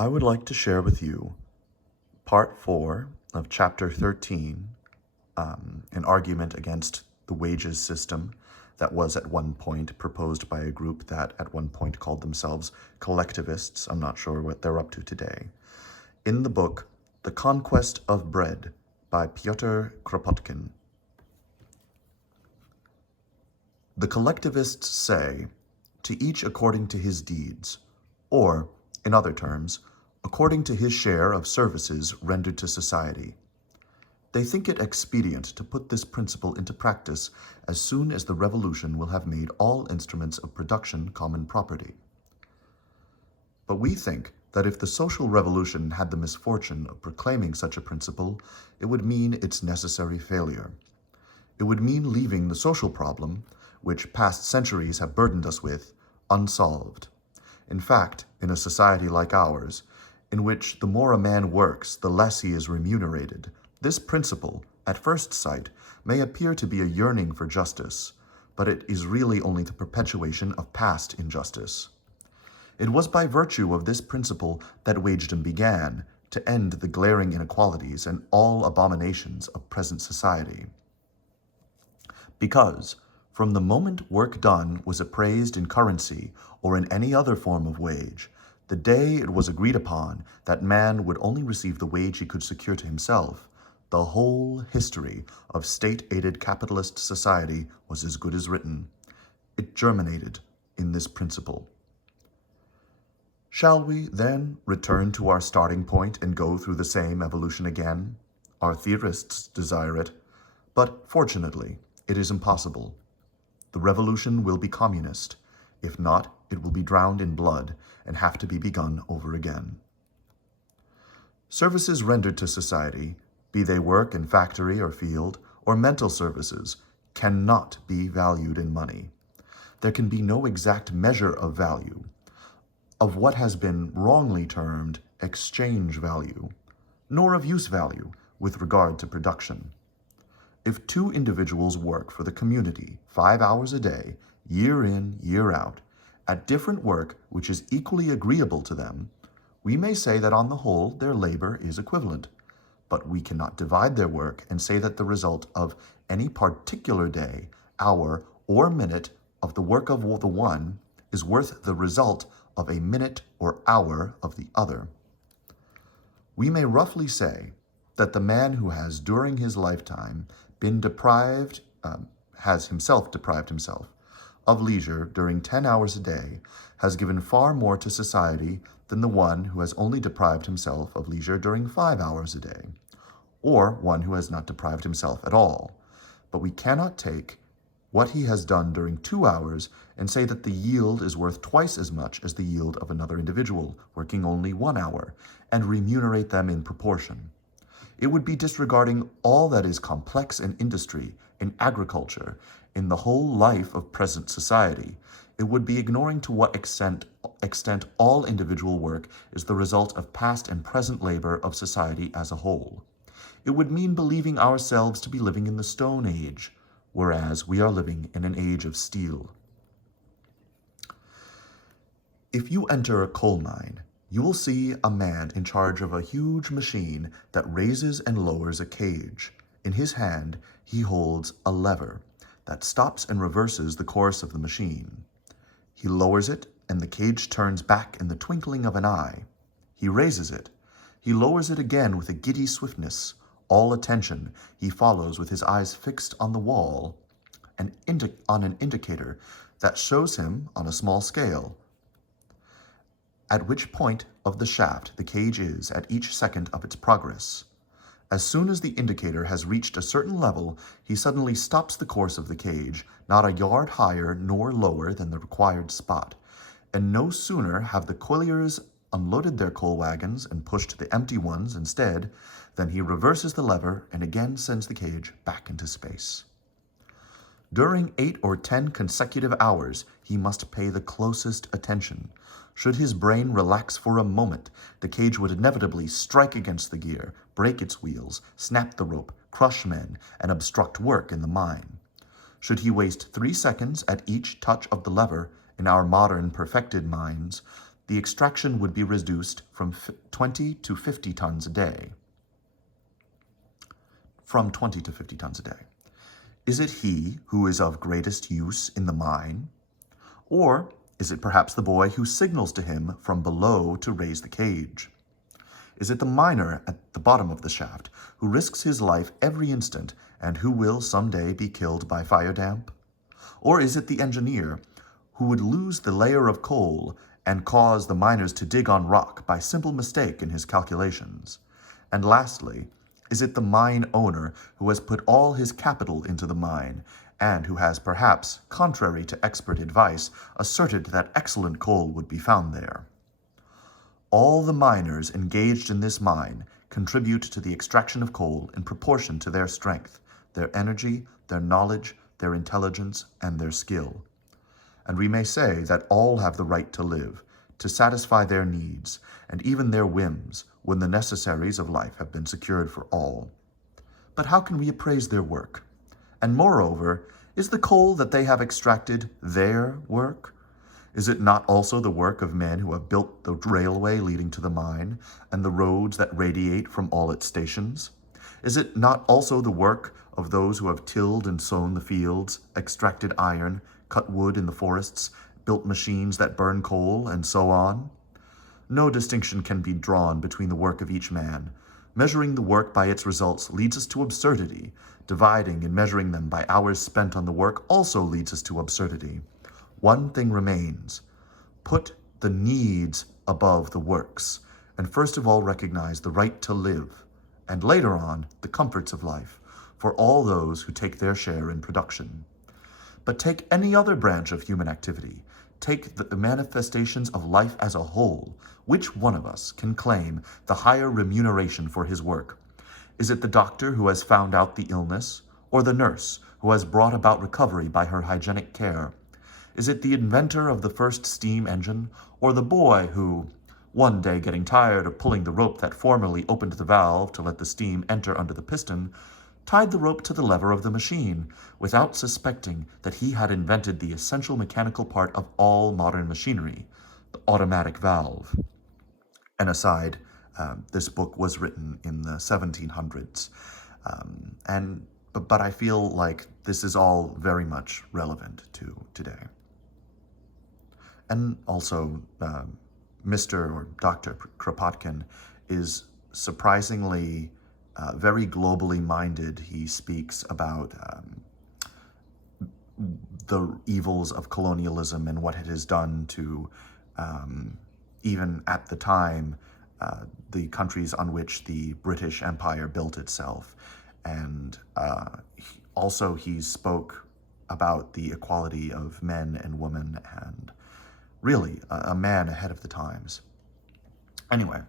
I would like to share with you part 4 of chapter 13, an argument against the wages system that was at one point proposed by a group that at one point called themselves collectivists. I'm not sure what they're up to today. In the book, The Conquest of Bread by Pyotr Kropotkin. The collectivists say, to each according to his deeds, or, in other terms, according to his share of services rendered to society. They think it expedient to put this principle into practice as soon as the revolution will have made all instruments of production common property. But we think that if the social revolution had the misfortune of proclaiming such a principle, it would mean its necessary failure. It would mean leaving the social problem, which past centuries have burdened us with, unsolved. In fact, in a society like ours, in which the more a man works, the less he is remunerated, this principle, at first sight, may appear to be a yearning for justice, but it is really only the perpetuation of past injustice. It was by virtue of this principle that wagedom began, to end the glaring inequalities and all abominations of present society. Because, from the moment work done was appraised in currency or in any other form of wage, the day it was agreed upon that man would only receive the wage he could secure to himself, the whole history of state-aided capitalist society was as good as written. It germinated in this principle. Shall we, then, return to our starting point and go through the same evolution again? Our theorists desire it, but fortunately, it is impossible. The revolution will be communist. If not, it will be drowned in blood and have to be begun over again. Services rendered to society, be they work in factory or field, or mental services, cannot be valued in money. There can be no exact measure of value, of what has been wrongly termed exchange value, nor of use value with regard to production. If two individuals work for the community 5 hours a day, year in, year out, at different work which is equally agreeable to them, we may say that on the whole their labor is equivalent, but we cannot divide their work and say that the result of any particular day, hour, or minute of the work of the one is worth the result of a minute or hour of the other. We may roughly say that the man who has during his lifetime been has himself deprived himself of leisure during 10 hours a day has given far more to society than the one who has only deprived himself of leisure during 5 hours a day, or one who has not deprived himself at all. But we cannot take what he has done during 2 hours and say that the yield is worth twice as much as the yield of another individual working only 1 hour, and remunerate them in proportion. It would be disregarding all that is complex in industry, in agriculture, in the whole life of present society. It would be ignoring to what extent all individual work is the result of past and present labor of society as a whole. It would mean believing ourselves to be living in the Stone Age, whereas we are living in an age of steel. If you enter a coal mine, you will see a man in charge of a huge machine that raises and lowers a cage. In his hand, he holds a lever that stops and reverses the course of the machine. He lowers it, and the cage turns back in the twinkling of an eye. He raises it. He lowers it again with a giddy swiftness. All attention, he follows with his eyes fixed on the wall, and on an indicator that shows him, on a small scale, at which point of the shaft the cage is at each second of its progress. As soon as the indicator has reached a certain level, he suddenly stops the course of the cage, not a yard higher nor lower than the required spot, and no sooner have the colliers unloaded their coal wagons and pushed the empty ones instead, than he reverses the lever and again sends the cage back into space. During 8 or 10 consecutive hours, he must pay the closest attention. Should his brain relax for a moment, the cage would inevitably strike against the gear, break its wheels, snap the rope, crush men, and obstruct work in the mine. Should he waste 3 seconds at each touch of the lever, in our modern perfected mines, the extraction would be reduced from 20 to 50 tons a day. From 20 to 50 tons a day. Is it he who is of greatest use in the mine? Or is it perhaps the boy who signals to him from below to raise the cage? Is it the miner at the bottom of the shaft who risks his life every instant and who will someday be killed by fire damp? Or is it the engineer who would lose the layer of coal and cause the miners to dig on rock by simple mistake in his calculations? And lastly, is it the mine owner who has put all his capital into the mine and who has perhaps, contrary to expert advice, asserted that excellent coal would be found there? All the miners engaged in this mine contribute to the extraction of coal in proportion to their strength, their energy, their knowledge, their intelligence, and their skill. And we may say that all have the right to live, to satisfy their needs, and even their whims, when the necessaries of life have been secured for all. But how can we appraise their work? And moreover, is the coal that they have extracted their work? Is it not also the work of men who have built the railway leading to the mine, and the roads that radiate from all its stations? Is it not also the work of those who have tilled and sown the fields, extracted iron, cut wood in the forests, built machines that burn coal, and so on? No distinction can be drawn between the work of each man. Measuring the work by its results leads us to absurdity. Dividing and measuring them by hours spent on the work also leads us to absurdity. One thing remains. Put the needs above the works, and first of all recognize the right to live, and later on the comforts of life, for all those who take their share in production. But take any other branch of human activity, take the manifestations of life as a whole, which one of us can claim the higher remuneration for his work? Is it the doctor who has found out the illness, or the nurse who has brought about recovery by her hygienic care? Is it the inventor of the first steam engine, or the boy who, one day getting tired of pulling the rope that formerly opened the valve to let the steam enter under the piston, tied the rope to the lever of the machine, without suspecting that he had invented the essential mechanical part of all modern machinery, the automatic valve? An aside, this book was written in the 1700s, but I feel like this is all very much relevant to today. And also, Mr. or Dr. Kropotkin is surprisingly very globally minded. He speaks about the evils of colonialism and what it has done to, even at the time, the countries on which the British Empire built itself. And also he spoke about the equality of men and women, and really a man ahead of the times. Anyway,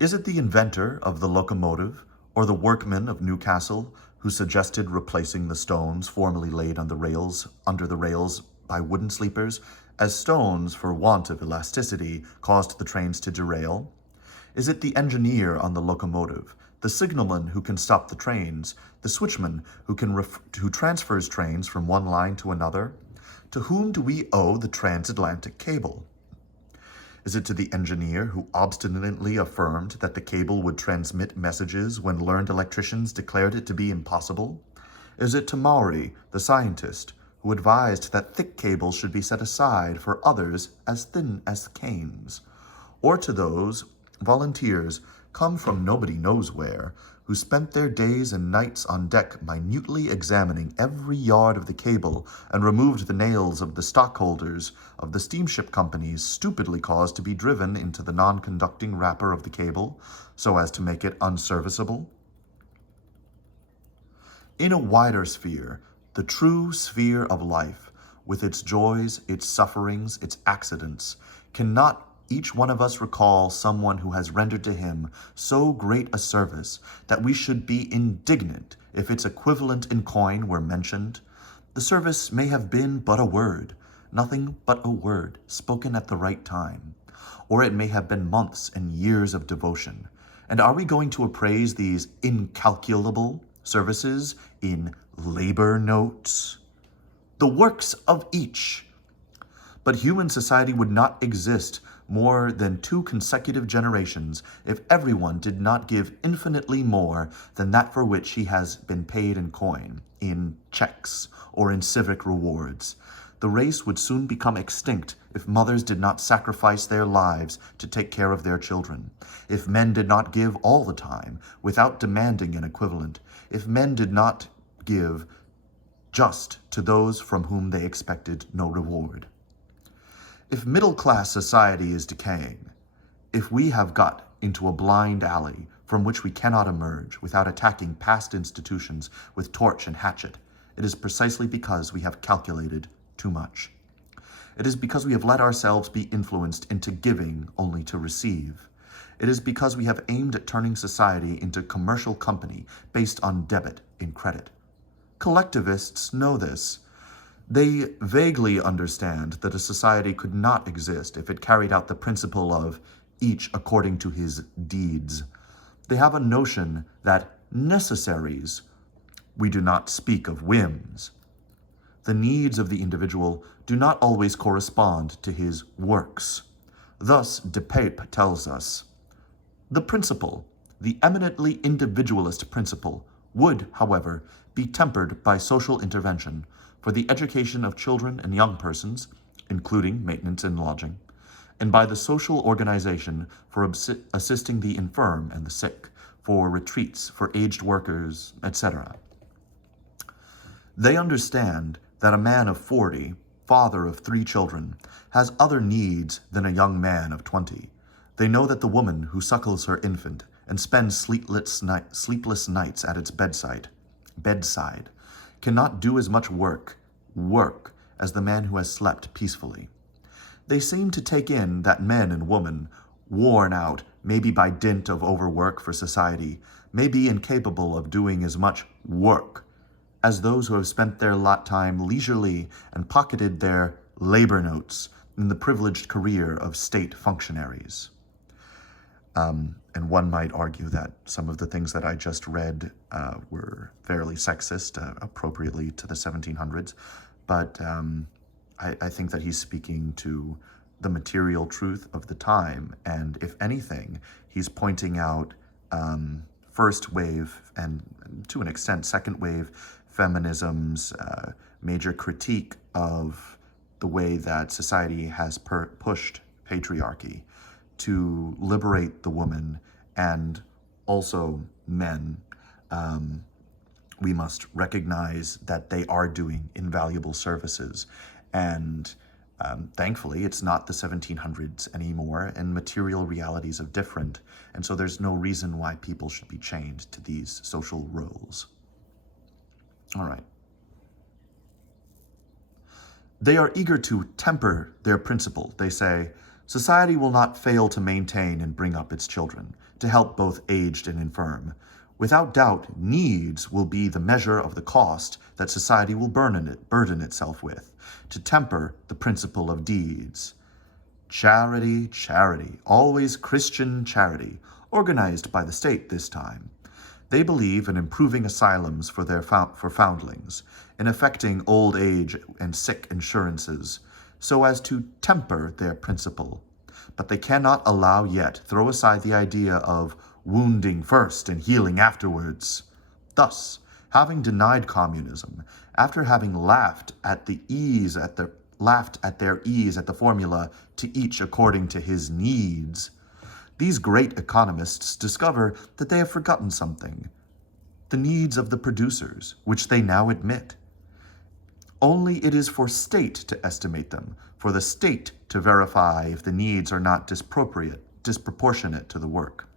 is it the inventor of the locomotive or the workman of Newcastle who suggested replacing the stones formerly laid on the rails under the rails by wooden sleepers, as stones, for want of elasticity, caused the trains to derail? Is it the engineer on the locomotive, the signalman who can stop the trains, the switchman who transfers trains from one line to another? To whom do we owe the transatlantic cable? Is it to the engineer who obstinately affirmed that the cable would transmit messages when learned electricians declared it to be impossible? Is it to Maury, the scientist, who advised that thick cables should be set aside for others as thin as canes? Or to those volunteers come from nobody knows where, who spent their days and nights on deck minutely examining every yard of the cable and removed the nails of the stockholders of the steamship companies stupidly caused to be driven into the non-conducting wrapper of the cable so as to make it unserviceable? In a wider sphere, the true sphere of life, with its joys, its sufferings, its accidents, cannot each one of us recall someone who has rendered to him so great a service that we should be indignant if its equivalent in coin were mentioned? The service may have been but a word, nothing but a word, spoken at the right time. Or it may have been months and years of devotion. And are we going to appraise these incalculable services in labor notes? The works of each. But human society would not exist more than 2 consecutive generations if everyone did not give infinitely more than that for which he has been paid in coin, in checks, or in civic rewards. The race would soon become extinct if mothers did not sacrifice their lives to take care of their children, if men did not give all the time without demanding an equivalent, if men did not give just to those from whom they expected no reward. If middle-class society is decaying, if we have got into a blind alley from which we cannot emerge without attacking past institutions with torch and hatchet, it is precisely because we have calculated too much. It is because we have let ourselves be influenced into giving only to receive. It is because we have aimed at turning society into commercial company based on debit and credit. Collectivists know this. They vaguely understand that a society could not exist if it carried out the principle of each according to his deeds. They have a notion that necessaries, we do not speak of whims. The needs of the individual do not always correspond to his works. Thus, De Pape tells us, the principle, the eminently individualist principle, would, however, be tempered by social intervention for the education of children and young persons, including maintenance and lodging, and by the social organization for assisting the infirm and the sick, for retreats, for aged workers, etc. They understand that a man of 40, father of 3 children, has other needs than a young man of 20. They know that the woman who suckles her infant and spends sleepless nights at its bedside, cannot do as much work as the man who has slept peacefully. They seem to take in that men and women, worn out maybe by dint of overwork for society, may be incapable of doing as much work as those who have spent their time leisurely and pocketed their labor notes in the privileged career of state functionaries. And one might argue that some of the things that I just read were fairly sexist, appropriately to the 1700s, but I think that he's speaking to the material truth of the time, and if anything, he's pointing out first wave and, to an extent, second wave feminism's major critique of the way that society has pushed patriarchy to liberate the woman and also men. We must recognize that they are doing invaluable services, and thankfully it's not the 1700s anymore, and material realities are different, and so there's no reason why people should be chained to these social roles. All right. They are eager to temper their principle. They say, society will not fail to maintain and bring up its children, to help both aged and infirm. Without doubt, needs will be the measure of the cost that society will burden itself with, to temper the principle of deeds. Charity, charity, always Christian charity, organized by the state this time. They believe in improving asylums for foundlings, in effecting old age and sick insurances, so as to temper their principle. But they cannot throw aside the idea of wounding first and healing afterwards. Thus, having denied communism, after having laughed at their ease at the formula to each according to his needs, these great economists discover that they have forgotten something: the needs of the producers, which they now admit. Only it is for state to estimate them, for the state to verify if the needs are not disproportionate to the work.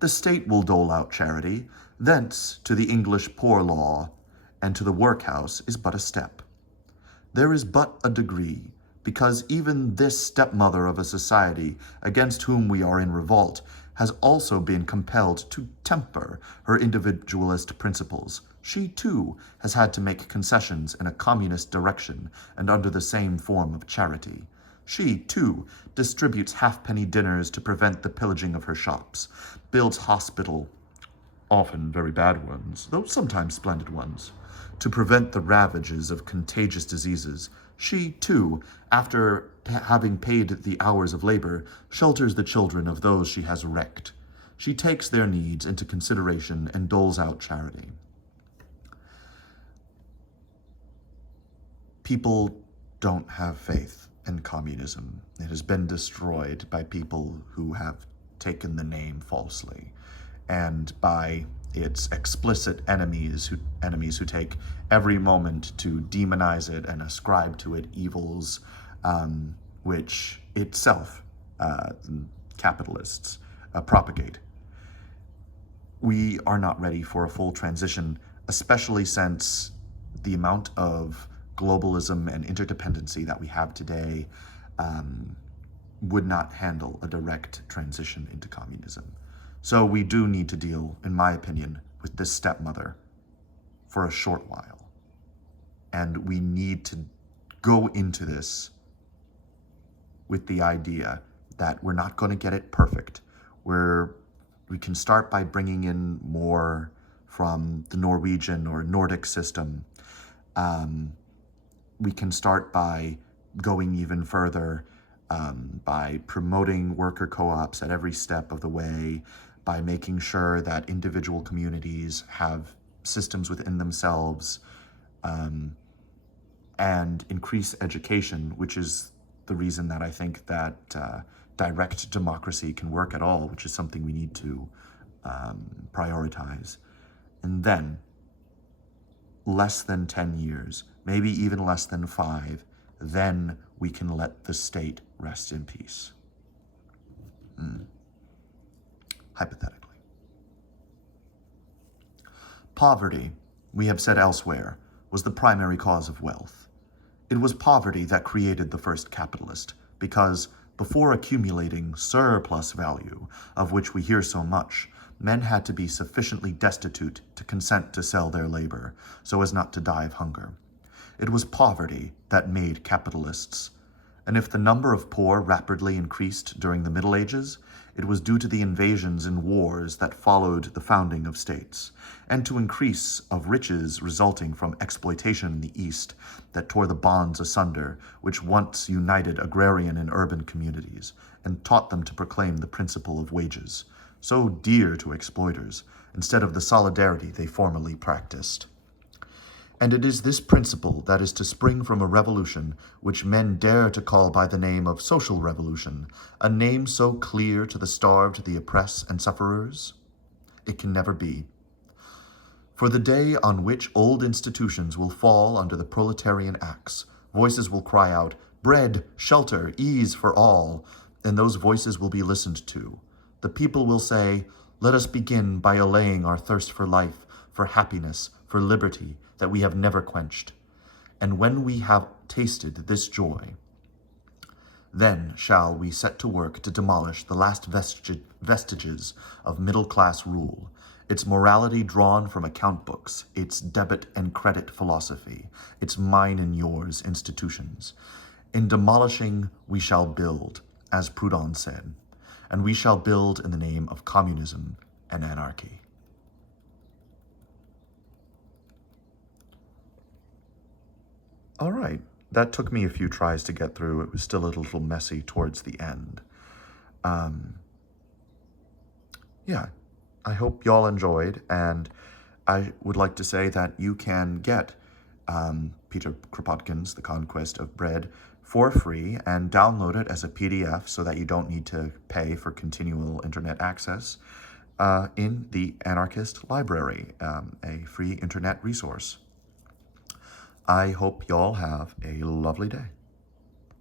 The state will dole out charity, thence to the English poor law, and to the workhouse is but a step. There is but a degree, because even this stepmother of a society against whom we are in revolt has also been compelled to temper her individualist principles. She, too, has had to make concessions in a communist direction and under the same form of charity. She, too, distributes halfpenny dinners to prevent the pillaging of her shops, builds hospitals, often very bad ones, though sometimes splendid ones, to prevent the ravages of contagious diseases, She, too, after having paid the hours of labor, shelters the children of those she has wrecked. She takes their needs into consideration and doles out charity. People don't have faith in communism. It has been destroyed by people who have taken the name falsely, and by its explicit enemies who take every moment to demonize it and ascribe to it evils, which itself capitalists propagate. We are not ready for a full transition, especially since the amount of globalism and interdependency that we have today would not handle a direct transition into communism. So we do need to deal, in my opinion, with this stepmother for a short while. And we need to go into this with the idea that we're not going to get it perfect. We can start by bringing in more from the Norwegian or Nordic system. We can start by going even further by promoting worker co-ops at every step of the way, by making sure that individual communities have systems within themselves, and increase education, which is the reason that I think that direct democracy can work at all, which is something we need to prioritize. And then, less than 10 years, maybe even less than 5, then we can let the state rest in peace. Hypothetically. Poverty, we have said elsewhere, was the primary cause of wealth. It was poverty that created the first capitalist, because before accumulating surplus value, of which we hear so much, men had to be sufficiently destitute to consent to sell their labor, so as not to die of hunger. It was poverty that made capitalists. And if the number of poor rapidly increased during the Middle Ages, it was due to the invasions and wars that followed the founding of states, and to increase of riches resulting from exploitation in the East that tore the bonds asunder, which once united agrarian and urban communities, and taught them to proclaim the principle of wages, so dear to exploiters, instead of the solidarity they formerly practiced. And it is this principle that is to spring from a revolution which men dare to call by the name of social revolution, a name so clear to the starved, the oppressed, and sufferers? It can never be. For the day on which old institutions will fall under the proletarian axe, voices will cry out, bread, shelter, ease for all, and those voices will be listened to. The people will say, let us begin by allaying our thirst for life, for happiness, for liberty, that we have never quenched. And when we have tasted this joy, then shall we set to work to demolish the last vestiges of middle-class rule, its morality drawn from account books, its debit and credit philosophy, its mine and yours institutions. In demolishing we shall build, as Proudhon said, and we shall build in the name of communism and anarchy. All right, that took me a few tries to get through. It was still a little messy towards the end. Yeah, I hope y'all enjoyed, and I would like to say that you can get Peter Kropotkin's The Conquest of Bread for free and download it as a PDF so that you don't need to pay for continual internet access in the Anarchist Library, a free internet resource. I hope y'all have a lovely day.